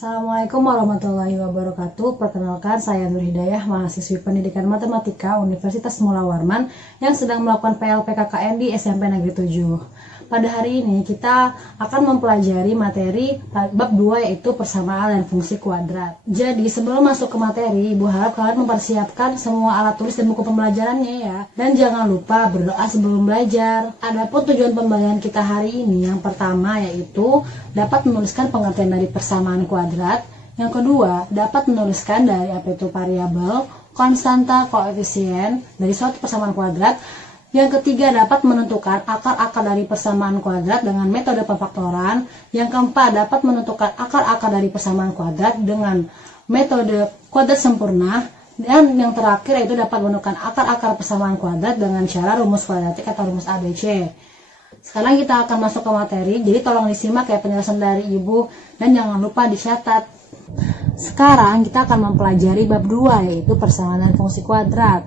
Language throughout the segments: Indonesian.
Assalamualaikum warahmatullahi wabarakatuh. Perkenalkan, saya Nur Hidayah, mahasiswi Pendidikan Matematika Universitas Mula Warman yang sedang melakukan PLPKKN di SMP Negeri 7. Pada hari ini kita akan mempelajari materi bab 2, yaitu persamaan dan fungsi kuadrat. Jadi sebelum masuk ke materi, Ibu harap kalian mempersiapkan semua alat tulis dan buku pembelajarannya ya. Dan jangan lupa berdoa sebelum belajar. Adapun tujuan pembelajaran kita hari ini, yang pertama yaitu dapat menuliskan pengertian dari persamaan kuadrat. Yang kedua, dapat menuliskan dari apa itu variabel, konstanta, koefisien dari suatu persamaan kuadrat. Yang ketiga, dapat menentukan akar-akar dari persamaan kuadrat dengan metode pemfaktoran. Yang keempat, dapat menentukan akar-akar dari persamaan kuadrat dengan metode kuadrat sempurna. Dan yang terakhir yaitu dapat menentukan akar-akar persamaan kuadrat dengan cara rumus kuadratik atau rumus ABC. Sekarang kita akan masuk ke materi, jadi tolong disimak ya penjelasan dari Ibu dan jangan lupa dicatat. Sekarang kita akan mempelajari bab 2, yaitu persamaan dan fungsi kuadrat.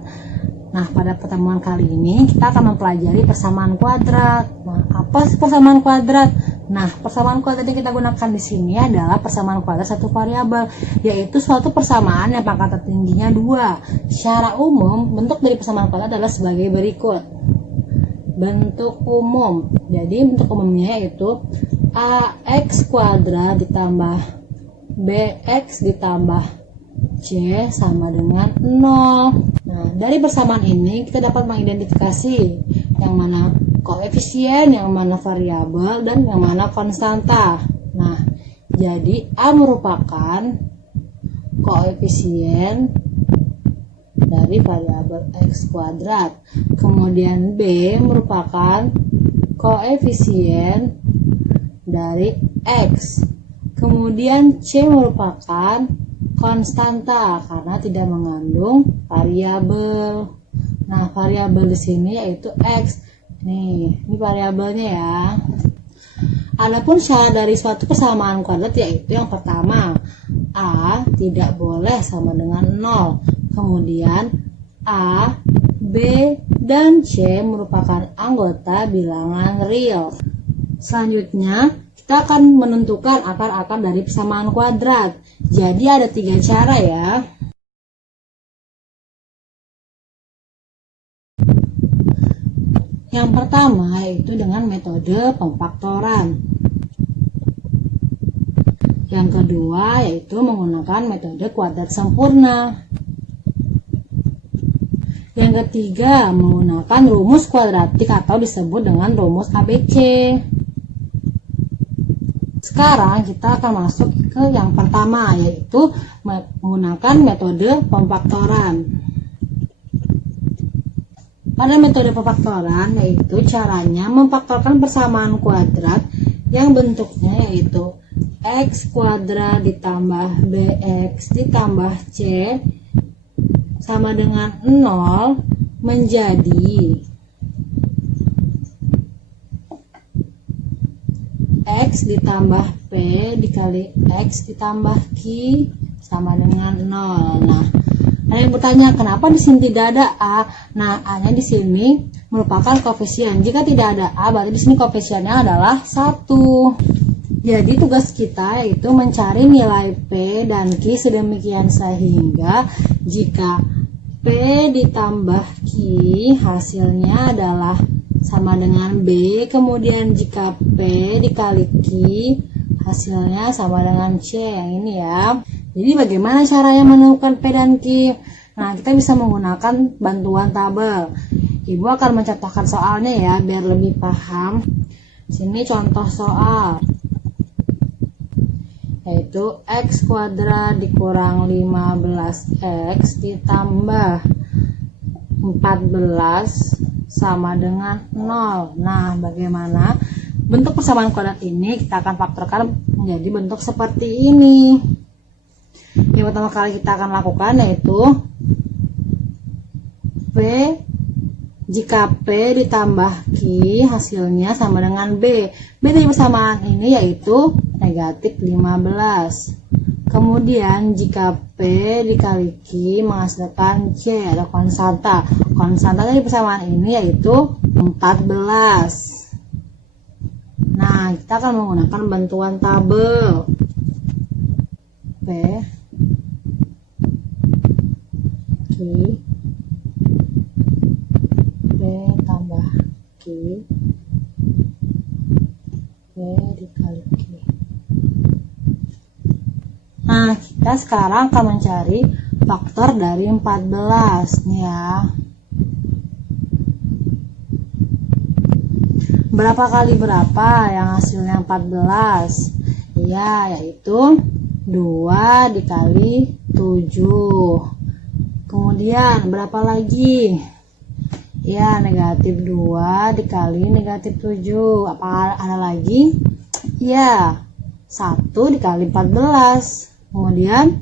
Nah, pada pertemuan kali ini kita akan mempelajari persamaan kuadrat. Nah, apa sih persamaan kuadrat? Nah, persamaan kuadrat yang kita gunakan di sini adalah persamaan kuadrat satu variabel, yaitu suatu persamaan yang pangkat tertingginya 2. Secara umum, bentuk dari persamaan kuadrat adalah sebagai berikut. Bentuk umum, jadi bentuk umumnya yaitu ax kuadrat ditambah bx ditambah c sama dengan 0. Nah, dari persamaan ini kita dapat mengidentifikasi yang mana koefisien, yang mana variabel, dan yang mana konstanta. Nah, jadi A merupakan koefisien dari variabel x kuadrat. Kemudian B merupakan koefisien dari x. Kemudian C merupakan konstanta karena tidak mengandung variabel. Nah, variabel di sini yaitu x. Nih, ini variabelnya ya. Adapun syarat dari suatu persamaan kuadrat yaitu yang pertama, A tidak boleh sama dengan 0. Kemudian A, B, dan C merupakan anggota bilangan real. Selanjutnya, kita akan menentukan akar-akar dari persamaan kuadrat. Jadi ada 3 cara ya. Yang pertama yaitu dengan metode pemfaktoran. Yang kedua yaitu menggunakan metode kuadrat sempurna. Yang ketiga menggunakan rumus kuadratik atau disebut dengan rumus ABC. Sekarang kita akan masuk ke yang pertama, yaitu menggunakan metode pemfaktoran. Pada metode pemfaktoran yaitu caranya memfaktorkan persamaan kuadrat yang bentuknya yaitu x kuadrat ditambah bx ditambah c sama dengan 0 menjadi x ditambah p dikali x ditambah q sama dengan 0. Nah, ada yang bertanya kenapa di sini tidak ada a? Nah, a-nya di sini merupakan koefisien. Jika tidak ada a, berarti di sini koefisiennya adalah 1. Jadi tugas kita yaitu mencari nilai p dan q sedemikian sehingga jika p ditambah q hasilnya adalah sama dengan B, kemudian jika P dikali Q hasilnya sama dengan C, yang ini ya. Jadi bagaimana caranya menemukan P dan Q? Nah, kita bisa menggunakan bantuan tabel. Ibu akan mencontohkan soalnya ya biar lebih paham. Sini contoh soal, yaitu x kuadrat dikurang 15x ditambah 14 sama dengan 0. Nah, bagaimana bentuk persamaan kuadrat ini? Kita akan faktorkan menjadi bentuk seperti ini. Yang pertama kali kita akan lakukan yaitu P, jika P ditambah Q hasilnya sama dengan B. B dari persamaan ini yaitu negatif 15. Kemudian jika P dikali Q menghasilkan C atau konstanta. Konstanta dari persamaan ini yaitu 14. Nah, kita akan menggunakan bantuan tabel. Nah, kita sekarang akan mencari faktor dari 14 nih ya. Berapa kali berapa yang hasilnya 14? Ya, yaitu 2 dikali 7. Kemudian berapa lagi? Ya, negatif 2 dikali negatif 7. Apa ada lagi? Ya, 1 dikali 14. Kemudian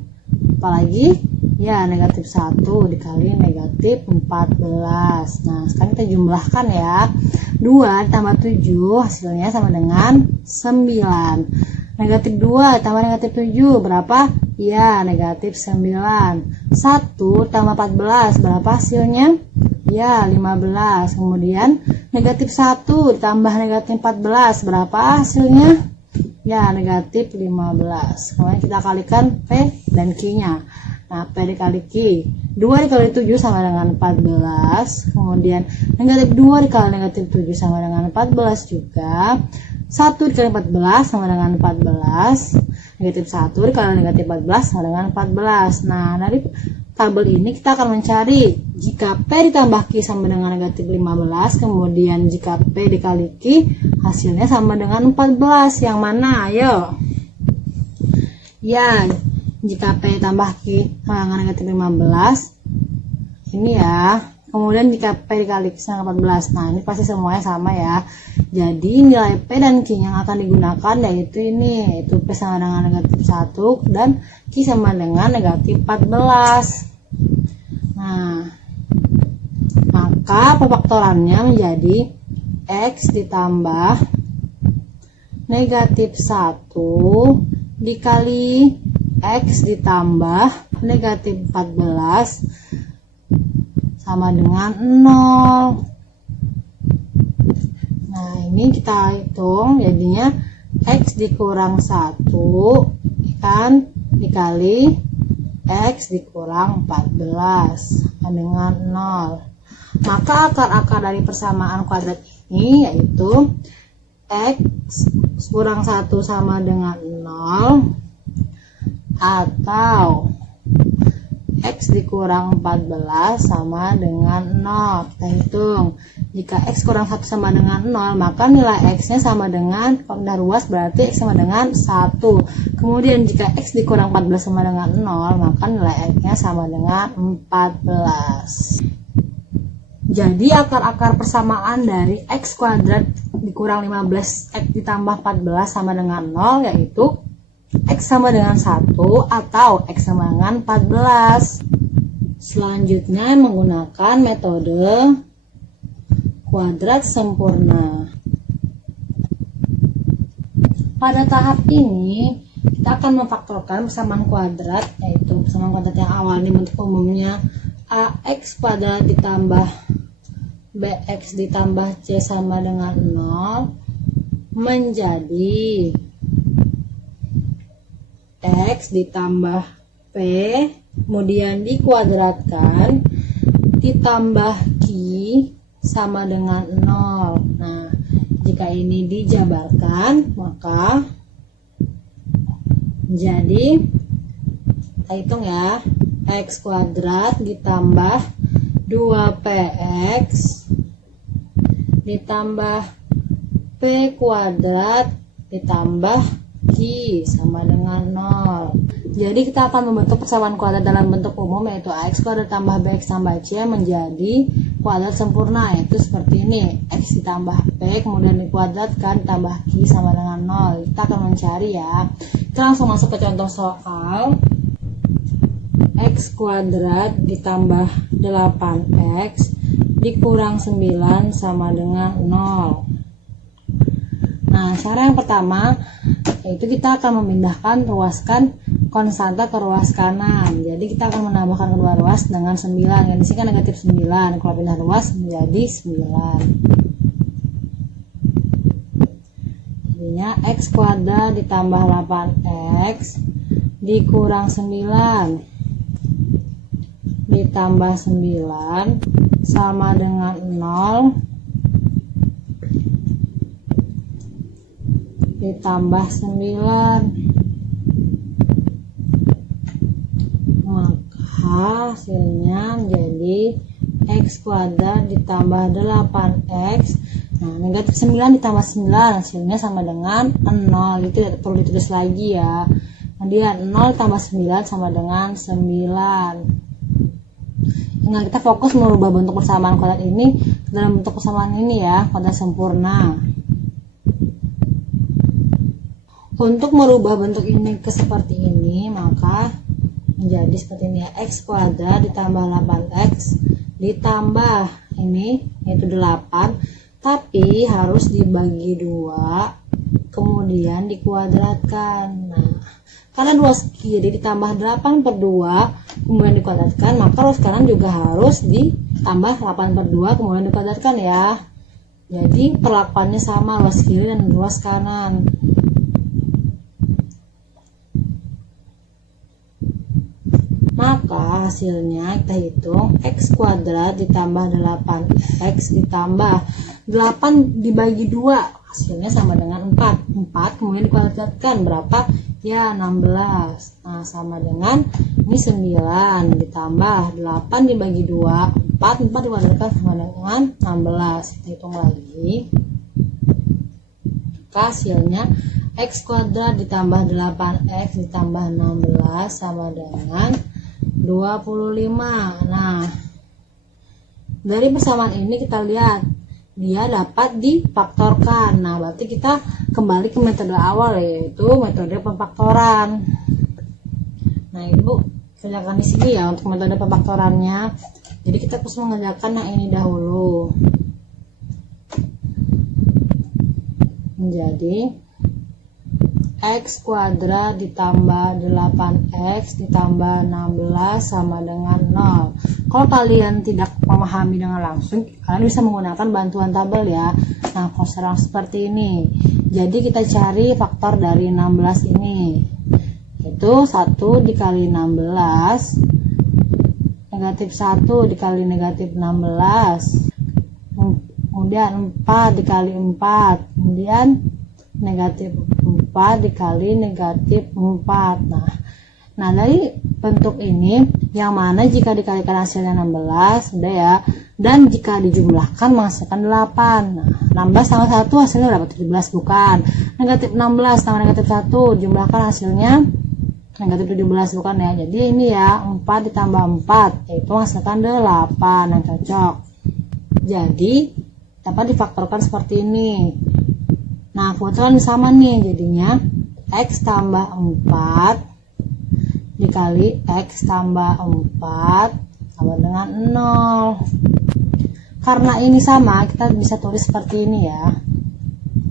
apa lagi? Ya, negatif 1 dikali negatif 14. Nah, sekarang kita jumlahkan ya. 2 tambah 7 hasilnya sama dengan 9. Negatif 2 tambah negatif 7 berapa? Ya, negatif 9. 1 tambah 14 berapa hasilnya? Ya, 15. Kemudian negatif 1 ditambah negatif 14 berapa hasilnya? Ya, negatif 15. Kemudian kita kalikan P dan Q-nya. Nah, P dikali Q. 2 dikali 7 sama dengan 14. Kemudian negatif 2 dikali negatif 7 sama dengan 14 juga. 1 dikali 14 sama dengan 14. Negatif 1 dikali negatif 14 sama dengan 14. Nah, dari tabel ini kita akan mencari jika P ditambah Q sama dengan negatif 15. Kemudian jika P dikali Q hasilnya sama dengan 14. Yang mana? Ayo. Ya, jika P tambah Q sama dengan negatif 15 ini ya. Kemudian jika P dikali Q sama 14. Nah, ini pasti semuanya sama ya. Jadi nilai P dan Q yang akan digunakan yaitu ini, yaitu P sama dengan negatif 1 dan Q sama dengan negatif 14. Nah, maka pefaktorannya menjadi X ditambah negatif 1 dikali X ditambah negatif 14 sama dengan 0. Nah, ini kita hitung jadinya X dikurang 1 kan dikali X dikurang 14 sama dengan 0. Maka akar-akar dari persamaan kuadrat ini yaitu X kurang 1 sama dengan 0 atau X dikurang 14 sama dengan 0. Kita hitung. Jika X kurang 1 sama dengan 0, maka nilai X-nya sama dengan, kalau udah ruas berarti X sama dengan 1. Kemudian jika X dikurang 14 sama dengan 0, maka nilai X-nya sama dengan 14. Jadi akar-akar persamaan dari X kuadrat dikurang 15 X ditambah 14 sama dengan 0 yaitu X sama dengan 1 atau X sama dengan 14. Selanjutnya menggunakan metode kuadrat sempurna. Pada tahap ini kita akan memfaktorkan persamaan kuadrat, yaitu persamaan kuadrat yang awalnya bentuk umumnya AX kuadrat ditambah BX ditambah C sama dengan 0 menjadi X ditambah P kemudian dikuadratkan ditambah Q sama dengan 0. Nah, jika ini dijabarkan maka jadi kita hitung ya, X kuadrat ditambah 2PX ditambah P kuadrat ditambah Q sama dengan 0. Jadi kita akan membentuk persamaan kuadrat dalam bentuk umum yaitu AX kuadrat tambah BX tambah C menjadi kuadrat sempurna, yaitu seperti ini. X ditambah P kemudian dikuadratkan tambah Q sama dengan 0. Kita akan mencari ya. Kita langsung masuk ke contoh soal. X kuadrat ditambah 8X dikurang 9 sama dengan 0. Nah, cara yang pertama yaitu kita akan memindahkan ruaskan konstanta ke ruas kanan. Jadi kita akan menambahkan kedua ruas dengan 9. Yang di sini kan negatif 9. Kalau pindah ruas menjadi 9. Jadinya X kuadrat ditambah 8X dikurang 9 ditambah 9 sama dengan 0 ditambah 9 hasilnya menjadi X kuadrat ditambah 8X. Nah, negatif 9 ditambah 9 hasilnya sama dengan 0. Itu tidak perlu ditulis lagi ya. Kemudian 0 tambah 9 sama dengan 9. Nah, kita fokus merubah bentuk persamaan kuadrat ini ke dalam bentuk persamaan ini ya, kuadrat sempurna. Untuk merubah bentuk ini ke seperti ini, maka menjadi seperti ini ya, X kuadrat ditambah 8X ditambah ini yaitu 8, tapi harus dibagi 2 kemudian dikuadratkan. Nah, karena 2 segi jadi ditambah 8 per 2 kemudian dikuadratkan, maka ruas kanan juga harus ditambah 8 per 2 kemudian dikuadratkan ya. Jadi perlakuannya sama ruas kiri dan ruas kanan. Maka hasilnya kita hitung X kuadrat ditambah 8X ditambah 8 dibagi 2 hasilnya sama dengan 4 kemudian dikuadratkan berapa ya, 16. Nah, sama dengan ini 9 ditambah 8 dibagi 2 4 dikuadratkan sama dengan 16. Kita hitung lagi, maka hasilnya X kuadrat ditambah 8X ditambah 16 sama dengan 25. Nah, dari persamaan ini kita lihat dia dapat difaktorkan. Nah, berarti kita kembali ke metode awal, yaitu metode pemfaktoran. Nah, Ibu kerjakan di sini ya untuk metode pemfaktorannya. Jadi kita harus mengerjakan yang ini dahulu. Menjadi X kuadrat ditambah 8X ditambah 16 sama dengan 0. Kalau kalian tidak memahami dengan langsung, kalian bisa menggunakan bantuan tabel ya. Nah, kalau sekarang seperti ini, jadi kita cari faktor dari 16 ini, itu 1 dikali 16 negatif 1 dikali negatif 16, kemudian 4 dikali 4, kemudian negatif 4 dikali negatif 4. Nah, dari bentuk ini yang mana jika dikalikan hasilnya 16 udah ya, dan jika dijumlahkan menghasilkan 8. Nah, 16 sama 1 hasilnya berapa? 17 bukan. Negatif 16 sama negatif 1 jumlahkan hasilnya negatif 17 bukan ya. Jadi ini ya 4 ditambah 4 yaitu menghasilkan 8 yang cocok. Jadi dapat difaktorkan seperti ini. Nah, kebetulan sama nih, jadinya X tambah 4 dikali X tambah 4 sama dengan 0. Karena ini sama, kita bisa tulis seperti ini ya.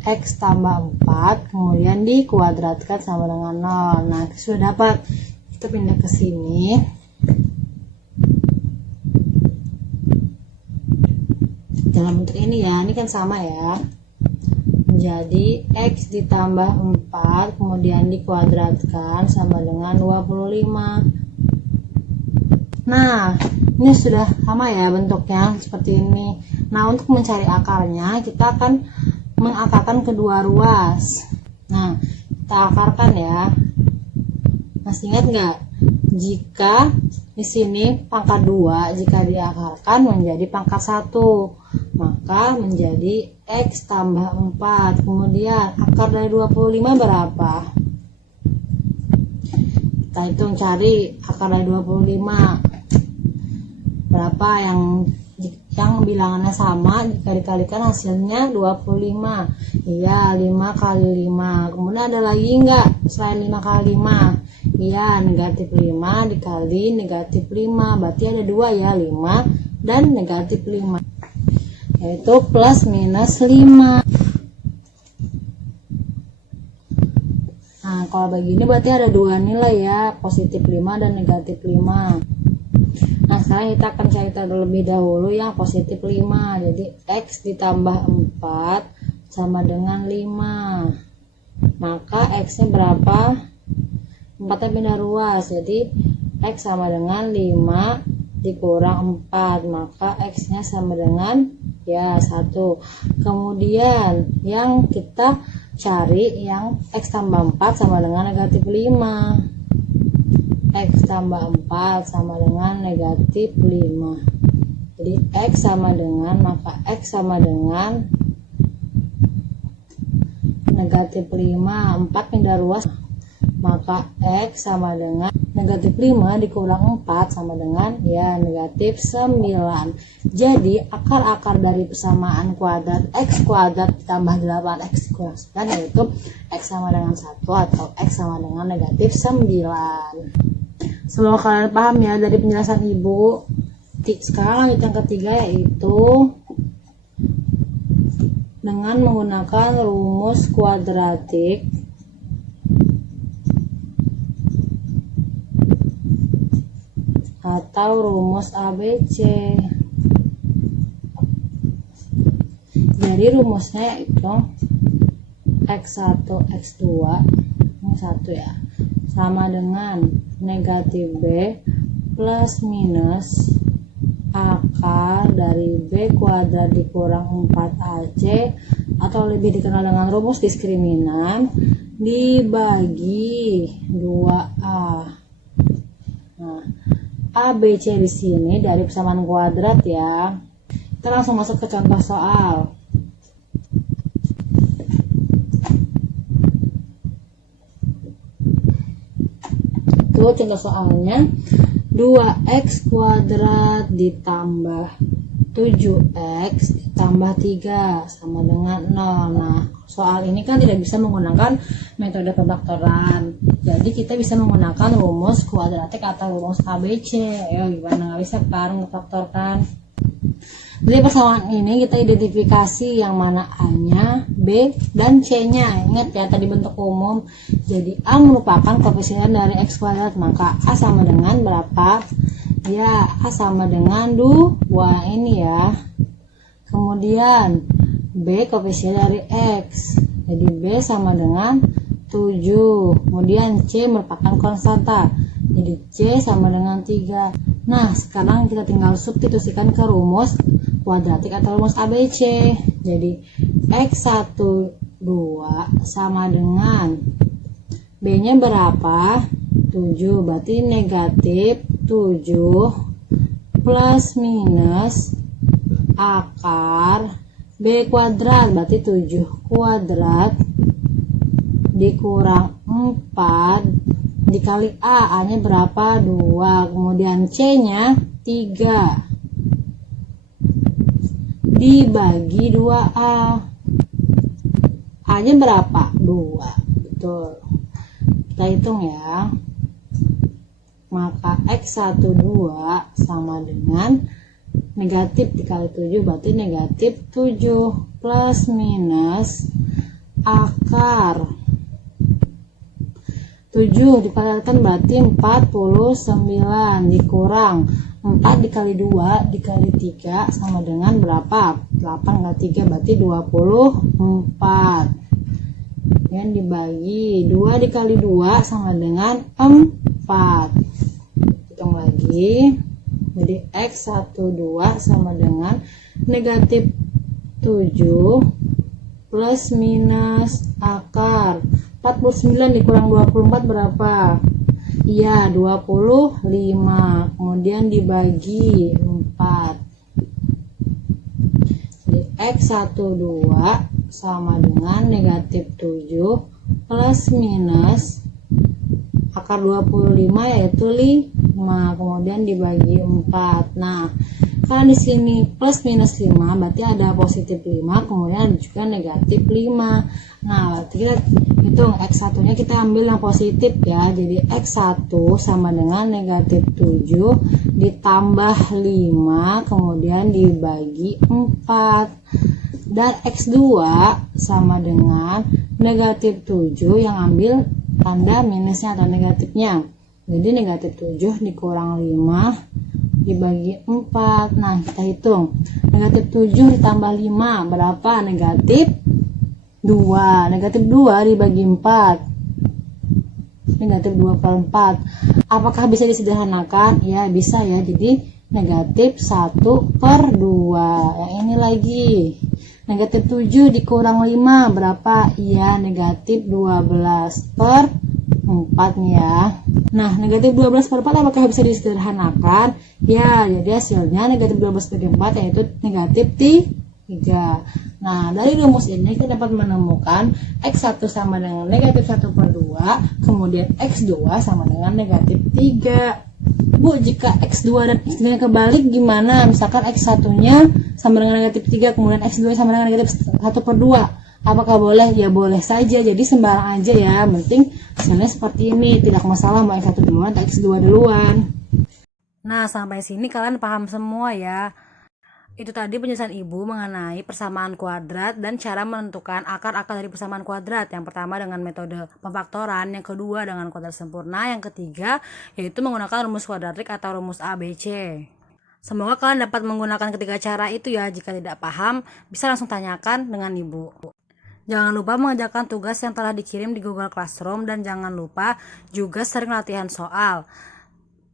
X tambah 4 kemudian dikuadratkan sama dengan 0. Nah, sudah dapat. Kita pindah ke sini. Dalam bentuk ini ya, ini kan sama ya. Jadi X ditambah 4 kemudian dikuadratkan sama dengan 25. Nah, ini sudah sama ya bentuknya seperti ini. Nah, untuk mencari akarnya kita akan mengakarkan kedua ruas. Nah, kita akarkan ya. Masih ingat nggak? Jika di sini pangkat 2 jika diakarkan menjadi pangkat 1, maka menjadi X tambah 4. Kemudian akar dari 25 berapa? Kita hitung, cari akar dari 25 berapa yang bilangannya sama, jika dikalikan hasilnya 25. Iya, 5 kali 5. Kemudian ada lagi enggak selain 5 kali 5? Iya, negatif 5 dikali negatif 5. Berarti ada 2 ya, 5 dan negatif 5. Yaitu plus minus 5. Nah, kalau begini berarti ada 2 nilai ya, positif 5 dan negatif 5. Nah, sekarang kita akan cari terlebih dahulu yang positif 5. Jadi X ditambah 4 sama dengan 5. Maka X nya berapa? 4 nya pindah ruas, jadi X sama dengan 5 dikurang 4, maka X nya sama dengan ya 1. Kemudian yang kita cari yang X tambah 4 sama dengan negatif 5. X tambah 4 sama dengan negatif 5. Jadi X sama dengan, maka X sama dengan negatif 5. 4 pindah ruas, maka X sama dengan negatif 5 dikurang 4 sama dengan ya negatif 9. Jadi akar-akar dari persamaan kuadrat X kuadrat ditambah 8X kurang 9 yaitu X sama dengan 1 atau X sama dengan negatif 9. Semoga kalian paham ya dari penjelasan ibu. Sekarang lanjut yang ketiga, yaitu dengan menggunakan rumus kuadratik atau rumus ABC. Jadi rumusnya itu X1 X2 ini 1 ya, sama dengan negatif B plus minus akar dari B kuadrat dikurang 4AC atau lebih dikenal dengan rumus diskriminan dibagi 2A. Nah, ABC di sini dari persamaan kuadrat ya. Kita langsung masuk ke contoh soal. Tuh contoh soalnya 2x kuadrat ditambah 7x ditambah 3 sama dengan 0. Nah, soal ini kan tidak bisa menggunakan metode pembaktoran. Jadi kita bisa menggunakan rumus kuadratik atau rumus ABC. Ayo gimana, nggak bisa kan memfaktorkan. Dari persamaan ini kita identifikasi yang mana A-nya, B, dan C-nya. Ingat ya tadi bentuk umum. Jadi A merupakan koefisien dari X kuadrat, maka A sama dengan berapa? Ya, A sama dengan 2 ini ya. Kemudian B koefisien dari X. Jadi B sama dengan 7. Kemudian C merupakan konstanta. Jadi C sama dengan 3. Nah, sekarang kita tinggal substitusikan ke rumus kuadratik atau rumus ABC. Jadi X1 2 sama dengan B-nya berapa? 7. Berarti negatif 7 plus minus akar B kuadrat, berarti 7 kuadrat dikurang 4 dikali A nya berapa? 2. Kemudian C nya 3 dibagi 2A. A nya berapa? 2. Betul. Kita hitung ya. Maka X12 sama dengan negatif dikali 7 berarti negatif 7 plus minus akar 7 dikalikan berarti 49 dikurang 4 dikali 2 dikali 3 sama dengan berapa? 8 kali 3 berarti 24. Yang dibagi 2 dikali 2 sama dengan 4. Hitung lagi. Jadi X12 sama dengan negatif 7 plus minus akar 49 dikurang 24 berapa? Iya, 25. Kemudian dibagi 4. Jadi X12 sama dengan negatif 7 plus minus akar 25 yaitu 5. Kemudian dibagi 4. Nah, kalau di sini plus minus 5 berarti ada positif 5, kemudian ada juga negatif 5. Nah, berarti kita hitung X1 nya kita ambil yang positif ya. Jadi X1 sama dengan negatif 7 ditambah 5 kemudian dibagi 4. Dan X2 sama dengan negatif 7 yang ambil tanda minusnya atau negatifnya. Jadi negatif 7 dikurang 5 dibagi 4. Nah, kita hitung. Negatif 7 ditambah 5 berapa? Negatif 2. Negatif 2 dibagi 4. Negatif 24. Apakah bisa disederhanakan? Ya, bisa ya. Jadi negatif 1/2. Yang ini lagi. Negatif 7 dikurang 5 berapa? Iya, negatif 12/4. 4 nih ya. Nah, negatif 12 per 4 apakah bisa disederhanakan? Ya, jadi hasilnya negatif 12 per 4 yaitu negatif 3. Nah, dari rumus ini kita dapat menemukan X1 sama dengan negatif 1 per 2, kemudian X2 sama dengan negatif 3. Bu, jika X2 dan X3 kebalik gimana? Misalkan X1-nya sama dengan negatif 3, kemudian X2 sama dengan negatif 1 per 2. Apakah boleh? Ya boleh saja, jadi sembarang aja ya. Penting hasilnya seperti ini, tidak masalah mau X1 duluan atau X2 duluan. Nah, sampai sini kalian paham semua ya. Itu tadi penjelasan Ibu mengenai persamaan kuadrat dan cara menentukan akar-akar dari persamaan kuadrat. Yang pertama dengan metode pemfaktoran, yang kedua dengan kuadrat sempurna, yang ketiga yaitu menggunakan rumus kuadratik atau rumus ABC. Semoga kalian dapat menggunakan ketiga cara itu ya. Jika tidak paham, bisa langsung tanyakan dengan Ibu. Jangan lupa mengerjakan tugas yang telah dikirim di Google Classroom dan jangan lupa juga sering latihan soal.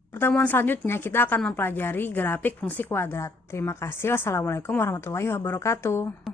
Pertemuan selanjutnya kita akan mempelajari grafik fungsi kuadrat. Terima kasih. Wassalamualaikum warahmatullahi wabarakatuh.